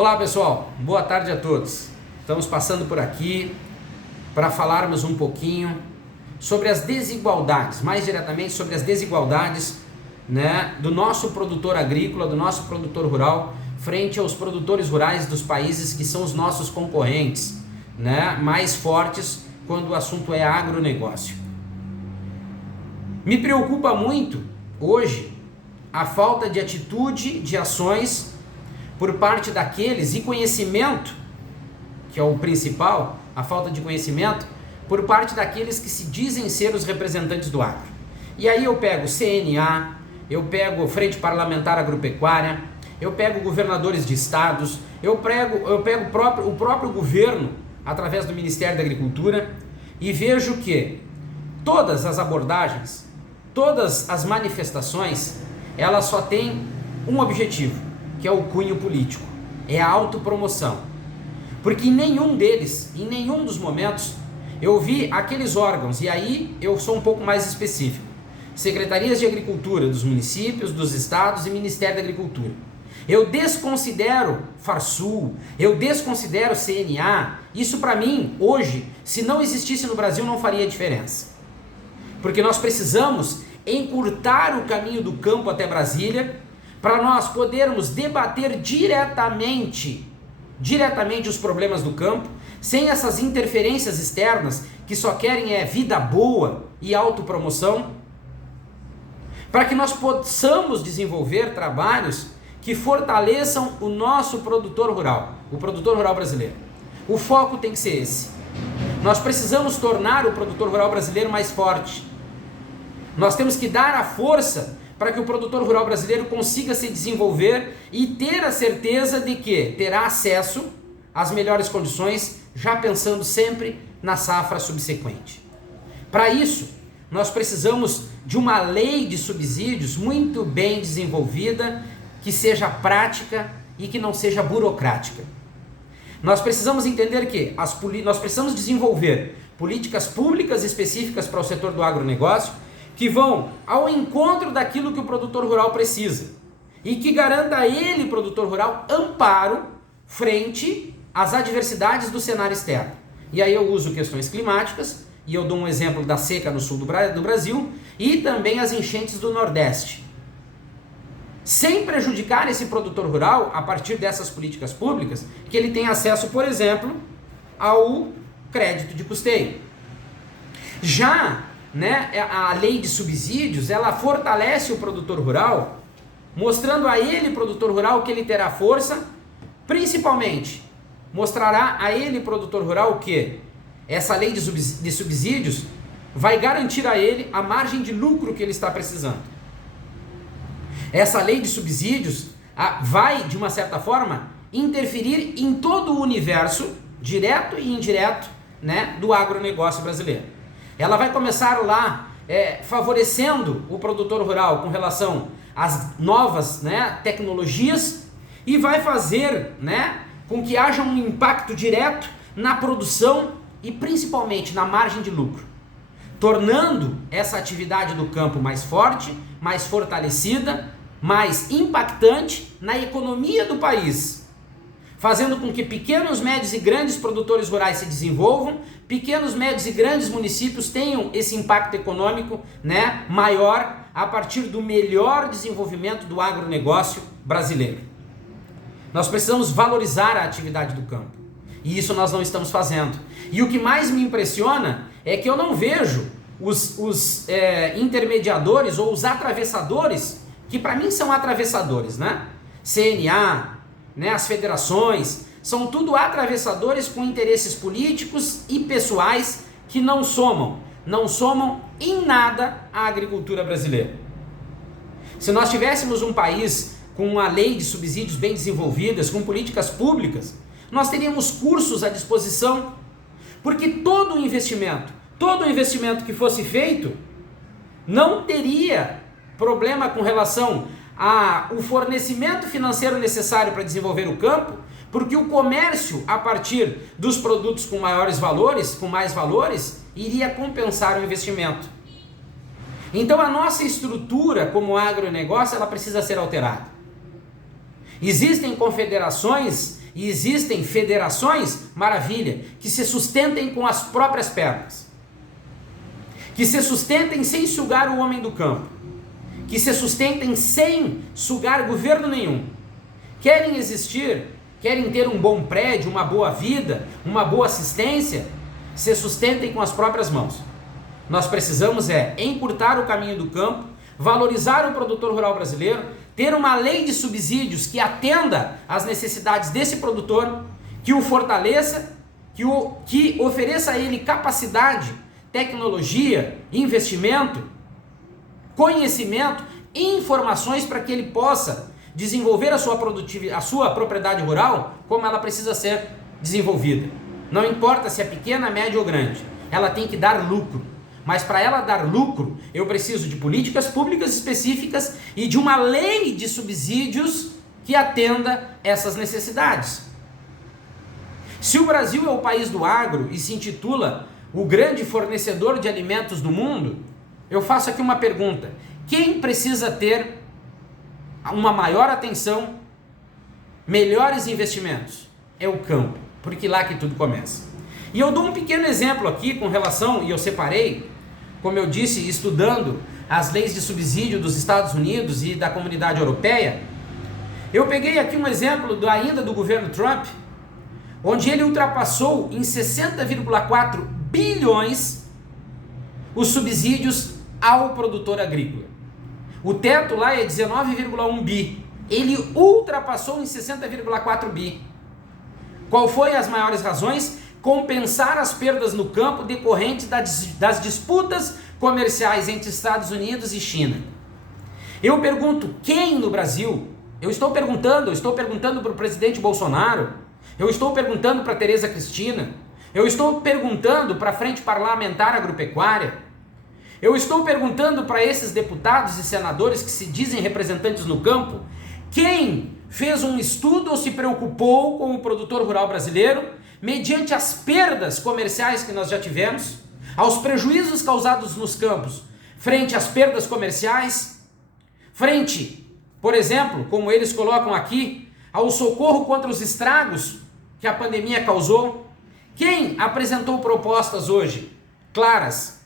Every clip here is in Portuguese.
Olá pessoal, boa tarde a todos. Estamos passando por aqui para falarmos um pouquinho sobre as desigualdades, mais diretamente sobre as desigualdades, do nosso produtor agrícola, do nosso produtor rural, frente aos produtores rurais dos países que são os nossos concorrentes, mais fortes quando o assunto é agronegócio. Me preocupa muito hoje a falta de atitude, de ações por parte daqueles, e conhecimento, que é o principal, a falta de conhecimento, por parte daqueles que se dizem ser os representantes do agro. E aí eu pego CNA, eu pego Frente Parlamentar Agropecuária, eu pego governadores de estados, eu pego o próprio governo, através do Ministério da Agricultura, e vejo que todas as abordagens, todas as manifestações, elas só têm um objetivo, que é o cunho político, é a autopromoção. Porque em nenhum deles, em nenhum dos momentos, eu vi aqueles órgãos, e aí eu sou um pouco mais específico, secretarias de agricultura dos municípios, dos estados e Ministério da Agricultura. Eu desconsidero Farsul, eu desconsidero CNA, isso para mim, hoje, se não existisse no Brasil, não faria diferença. Porque nós precisamos encurtar o caminho do campo até Brasília, para nós podermos debater diretamente os problemas do campo, sem essas interferências externas que só querem vida boa e autopromoção, para que nós possamos desenvolver trabalhos que fortaleçam o nosso produtor rural, o produtor rural brasileiro. O foco tem que ser esse. Nós precisamos tornar o produtor rural brasileiro mais forte. Nós temos que dar a força para que o produtor rural brasileiro consiga se desenvolver e ter a certeza de que terá acesso às melhores condições, já pensando sempre na safra subsequente. Para isso, nós precisamos de uma lei de subsídios muito bem desenvolvida, que seja prática e que não seja burocrática. Nós precisamos entender que nós precisamos desenvolver políticas públicas específicas para o setor do agronegócio, que vão ao encontro daquilo que o produtor rural precisa e que garanta a ele, produtor rural, amparo frente às adversidades do cenário externo. E aí eu uso questões climáticas, e eu dou um exemplo da seca no sul do Brasil e também as enchentes do Nordeste. Sem prejudicar esse produtor rural, a partir dessas políticas públicas, que ele tem acesso, por exemplo, ao crédito de custeio. Já a lei de subsídios, ela fortalece o produtor rural, mostrando a ele, produtor rural, que ele terá força, principalmente mostrará a ele, produtor rural, que essa lei de subsídios vai garantir a ele a margem de lucro que ele está precisando. Essa lei de subsídios vai, de uma certa forma, interferir em todo o universo, direto e indireto, do agronegócio brasileiro. Ela vai começar lá favorecendo o produtor rural com relação às novas tecnologias, e vai fazer com que haja um impacto direto na produção e principalmente na margem de lucro, tornando essa atividade do campo mais forte, mais fortalecida, mais impactante na economia do país, fazendo com que pequenos, médios e grandes produtores rurais se desenvolvam, pequenos, médios e grandes municípios tenham esse impacto econômico maior a partir do melhor desenvolvimento do agronegócio brasileiro. Nós precisamos valorizar a atividade do campo, e isso nós não estamos fazendo. E o que mais me impressiona é que eu não vejo os intermediadores ou os atravessadores, que para mim são atravessadores, CNA, as federações, são tudo atravessadores com interesses políticos e pessoais que não somam em nada a agricultura brasileira. Se nós tivéssemos um país com uma lei de subsídios bem desenvolvidas, com políticas públicas, nós teríamos cursos à disposição, porque todo investimento que fosse feito não teria problema com relação o fornecimento financeiro necessário para desenvolver o campo, porque o comércio, a partir dos produtos com mais valores, iria compensar o investimento. Então a nossa estrutura como agronegócio, ela precisa ser alterada. Existem confederações e existem federações, maravilha, que se sustentem com as próprias pernas, que se sustentem sem sugar o homem do campo, que se sustentem sem sugar governo nenhum. Querem existir, querem ter um bom prédio, uma boa vida, uma boa assistência, se sustentem com as próprias mãos. Nós precisamos encurtar o caminho do campo, valorizar o produtor rural brasileiro, ter uma lei de subsídios que atenda às necessidades desse produtor, que o fortaleça, que ofereça a ele capacidade, tecnologia, investimento, conhecimento, informações para que ele possa desenvolver a sua propriedade rural como ela precisa ser desenvolvida. Não importa se é pequena, média ou grande, ela tem que dar lucro. Mas para ela dar lucro, eu preciso de políticas públicas específicas e de uma lei de subsídios que atenda essas necessidades. Se o Brasil é o país do agro e se intitula o grande fornecedor de alimentos do mundo, eu faço aqui uma pergunta: quem precisa ter uma maior atenção, melhores investimentos? É o campo, porque lá que tudo começa. E eu dou um pequeno exemplo aqui com relação, e eu separei, como eu disse, estudando as leis de subsídio dos Estados Unidos e da comunidade europeia. Eu peguei aqui um exemplo ainda do governo Trump, onde ele ultrapassou em 60,4 bilhões os subsídios ao produtor agrícola. O teto lá é 19,1 bi. Ele ultrapassou em 60,4 bi. Qual foi as maiores razões? Compensar as perdas no campo decorrentes das disputas comerciais entre Estados Unidos e China. Eu pergunto, quem no Brasil? Eu estou perguntando para o presidente Bolsonaro, eu estou perguntando para Tereza Cristina, eu estou perguntando para a Frente Parlamentar Agropecuária, eu estou perguntando para esses deputados e senadores que se dizem representantes no campo, quem fez um estudo ou se preocupou com o produtor rural brasileiro, mediante as perdas comerciais que nós já tivemos, aos prejuízos causados nos campos, frente às perdas comerciais, frente, por exemplo, como eles colocam aqui, ao socorro contra os estragos que a pandemia causou. Quem apresentou propostas hoje claras?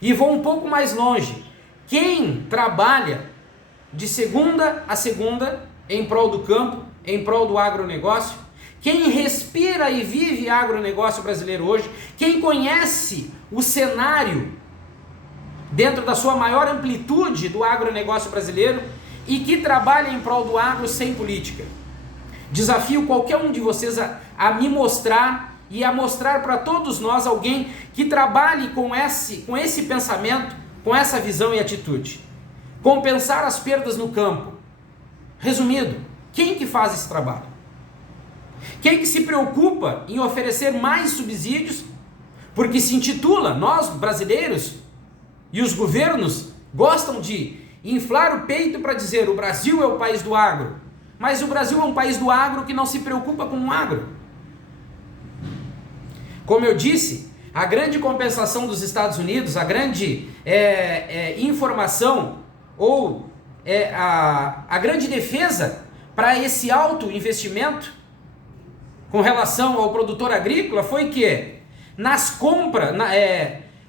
E vou um pouco mais longe. Quem trabalha de segunda a segunda em prol do campo, em prol do agronegócio? Quem respira e vive agronegócio brasileiro hoje? Quem conhece o cenário dentro da sua maior amplitude do agronegócio brasileiro e que trabalha em prol do agro sem política? Desafio qualquer um de vocês a me mostrar e a mostrar para todos nós alguém que trabalhe com esse pensamento, com essa visão e atitude. Compensar as perdas no campo. Resumido, quem que faz esse trabalho? Quem que se preocupa em oferecer mais subsídios? Porque se intitula, nós brasileiros e os governos gostam de inflar o peito para dizer o Brasil é o país do agro. Mas o Brasil é um país do agro que não se preocupa com o agro. Como eu disse, a grande compensação dos Estados Unidos, a grande informação ou a grande defesa para esse alto investimento com relação ao produtor agrícola foi que nas compras,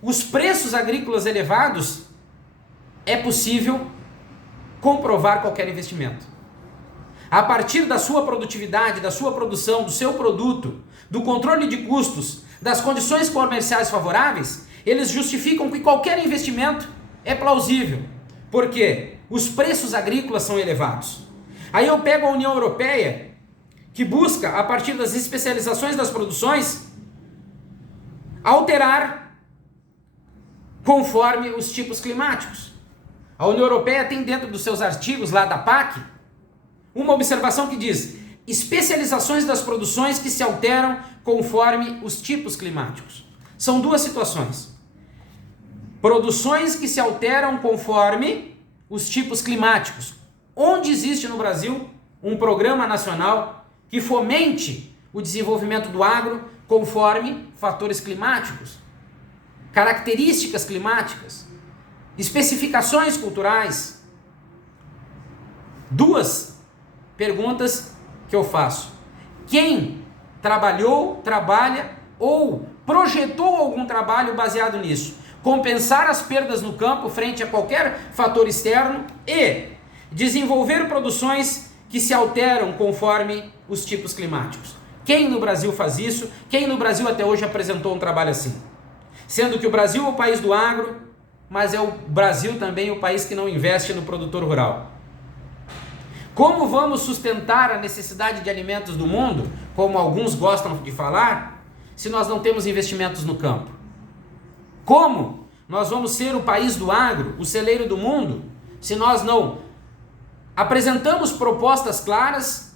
os preços agrícolas elevados, é possível comprovar qualquer investimento. A partir da sua produtividade, da sua produção, do seu produto, do controle de custos, das condições comerciais favoráveis, eles justificam que qualquer investimento é plausível. Por quê? Os preços agrícolas são elevados. Aí eu pego a União Europeia, que busca, a partir das especializações das produções, alterar conforme os tipos climáticos. A União Europeia tem dentro dos seus artigos lá da PAC, uma observação que diz: especializações das produções que se alteram conforme os tipos climáticos. São duas situações. Produções que se alteram conforme os tipos climáticos. Onde existe no Brasil um programa nacional que fomente o desenvolvimento do agro conforme fatores climáticos, características climáticas, especificações culturais? Duas perguntas que eu faço. quem trabalhou, trabalha ou projetou algum trabalho baseado nisso. Compensar as perdas no campo frente a qualquer fator externo e desenvolver produções que se alteram conforme os tipos climáticos. Quem no Brasil faz isso? Quem no Brasil até hoje apresentou um trabalho assim? Sendo que o Brasil é o país do agro, mas é o Brasil também o país que não investe no produtor rural. Como vamos sustentar a necessidade de alimentos do mundo, como alguns gostam de falar, se nós não temos investimentos no campo? Como nós vamos ser o país do agro, o celeiro do mundo, se nós não apresentamos propostas claras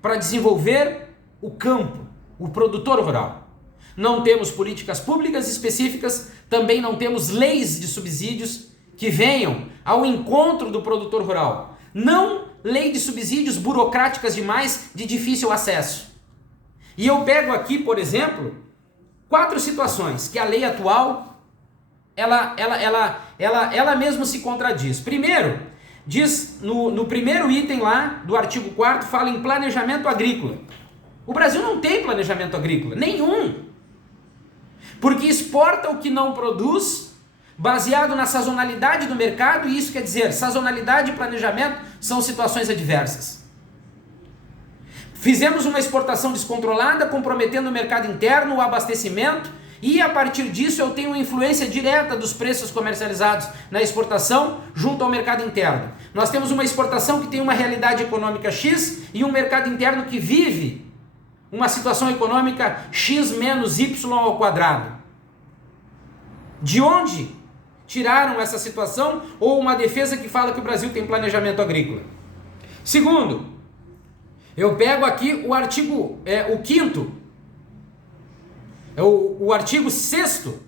para desenvolver o campo, o produtor rural? Não temos políticas públicas específicas, também não temos leis de subsídios que venham ao encontro do produtor rural. Não lei de subsídios burocráticas demais, de difícil acesso. E eu pego aqui, por exemplo, 4 situações que a lei atual ela mesmo se contradiz. Primeiro, diz no primeiro item lá do artigo 4º, fala em planejamento agrícola. O Brasil não tem planejamento agrícola, nenhum. Porque exporta o que não produz, baseado na sazonalidade do mercado, e isso quer dizer, sazonalidade e planejamento são situações adversas. Fizemos uma exportação descontrolada, comprometendo o mercado interno, o abastecimento, e a partir disso eu tenho uma influência direta dos preços comercializados na exportação junto ao mercado interno. Nós temos uma exportação que tem uma realidade econômica X e um mercado interno que vive uma situação econômica X menos Y ao quadrado. De onde tiraram essa situação ou uma defesa que fala que o Brasil tem planejamento agrícola? Segundo, eu pego aqui o artigo, o 5º, o artigo 6º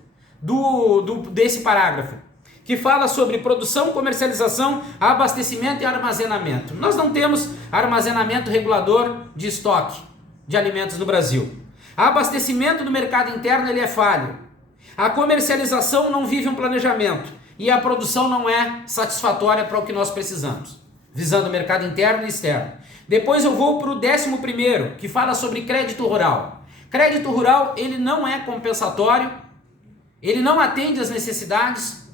desse parágrafo, que fala sobre produção, comercialização, abastecimento e armazenamento. Nós não temos armazenamento regulador de estoque de alimentos no Brasil. Abastecimento do mercado interno ele é falho. A comercialização não vive um planejamento e a produção não é satisfatória para o que nós precisamos, visando o mercado interno e externo. Depois eu vou para o 11º, que fala sobre crédito rural. Crédito rural ele não é compensatório, ele não atende às necessidades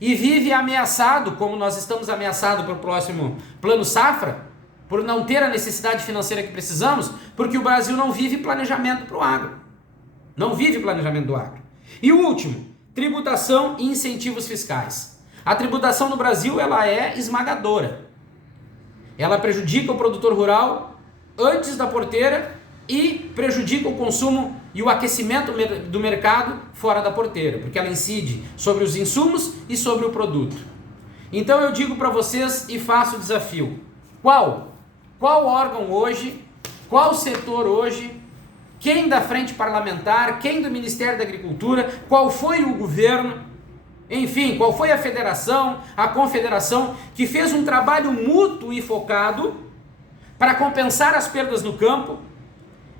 e vive ameaçado, como nós estamos ameaçados para o próximo Plano Safra, por não ter a necessidade financeira que precisamos, porque o Brasil não vive planejamento para o agro. Não vive planejamento do agro. E o último, tributação e incentivos fiscais. A tributação no Brasil ela é esmagadora. Ela prejudica o produtor rural antes da porteira e prejudica o consumo e o aquecimento do mercado fora da porteira, porque ela incide sobre os insumos e sobre o produto. Então eu digo para vocês e faço o desafio. Qual órgão hoje, qual setor hoje, quem da frente parlamentar, quem do Ministério da Agricultura, qual foi o governo, enfim, qual foi a federação, a confederação, que fez um trabalho mútuo e focado para compensar as perdas no campo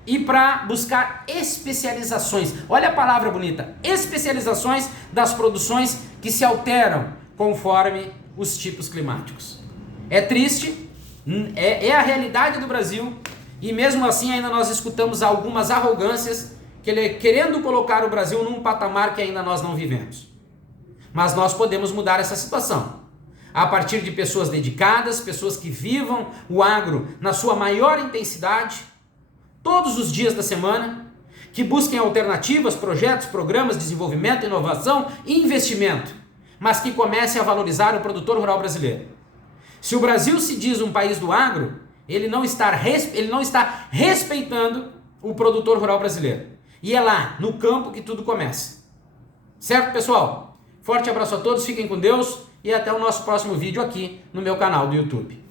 e para buscar especializações. Olha a palavra bonita, especializações das produções que se alteram conforme os tipos climáticos. É triste, é a realidade do Brasil, e mesmo assim ainda nós escutamos algumas arrogâncias querendo colocar o Brasil num patamar que ainda nós não vivemos. Mas nós podemos mudar essa situação a partir de pessoas dedicadas, pessoas que vivam o agro na sua maior intensidade, todos os dias da semana, que busquem alternativas, projetos, programas, desenvolvimento, inovação e investimento, mas que comecem a valorizar o produtor rural brasileiro. Se o Brasil se diz um país do agro, ele não está respeitando o produtor rural brasileiro. E é lá, no campo, que tudo começa. Certo, pessoal? Forte abraço a todos, fiquem com Deus e até o nosso próximo vídeo aqui no meu canal do YouTube.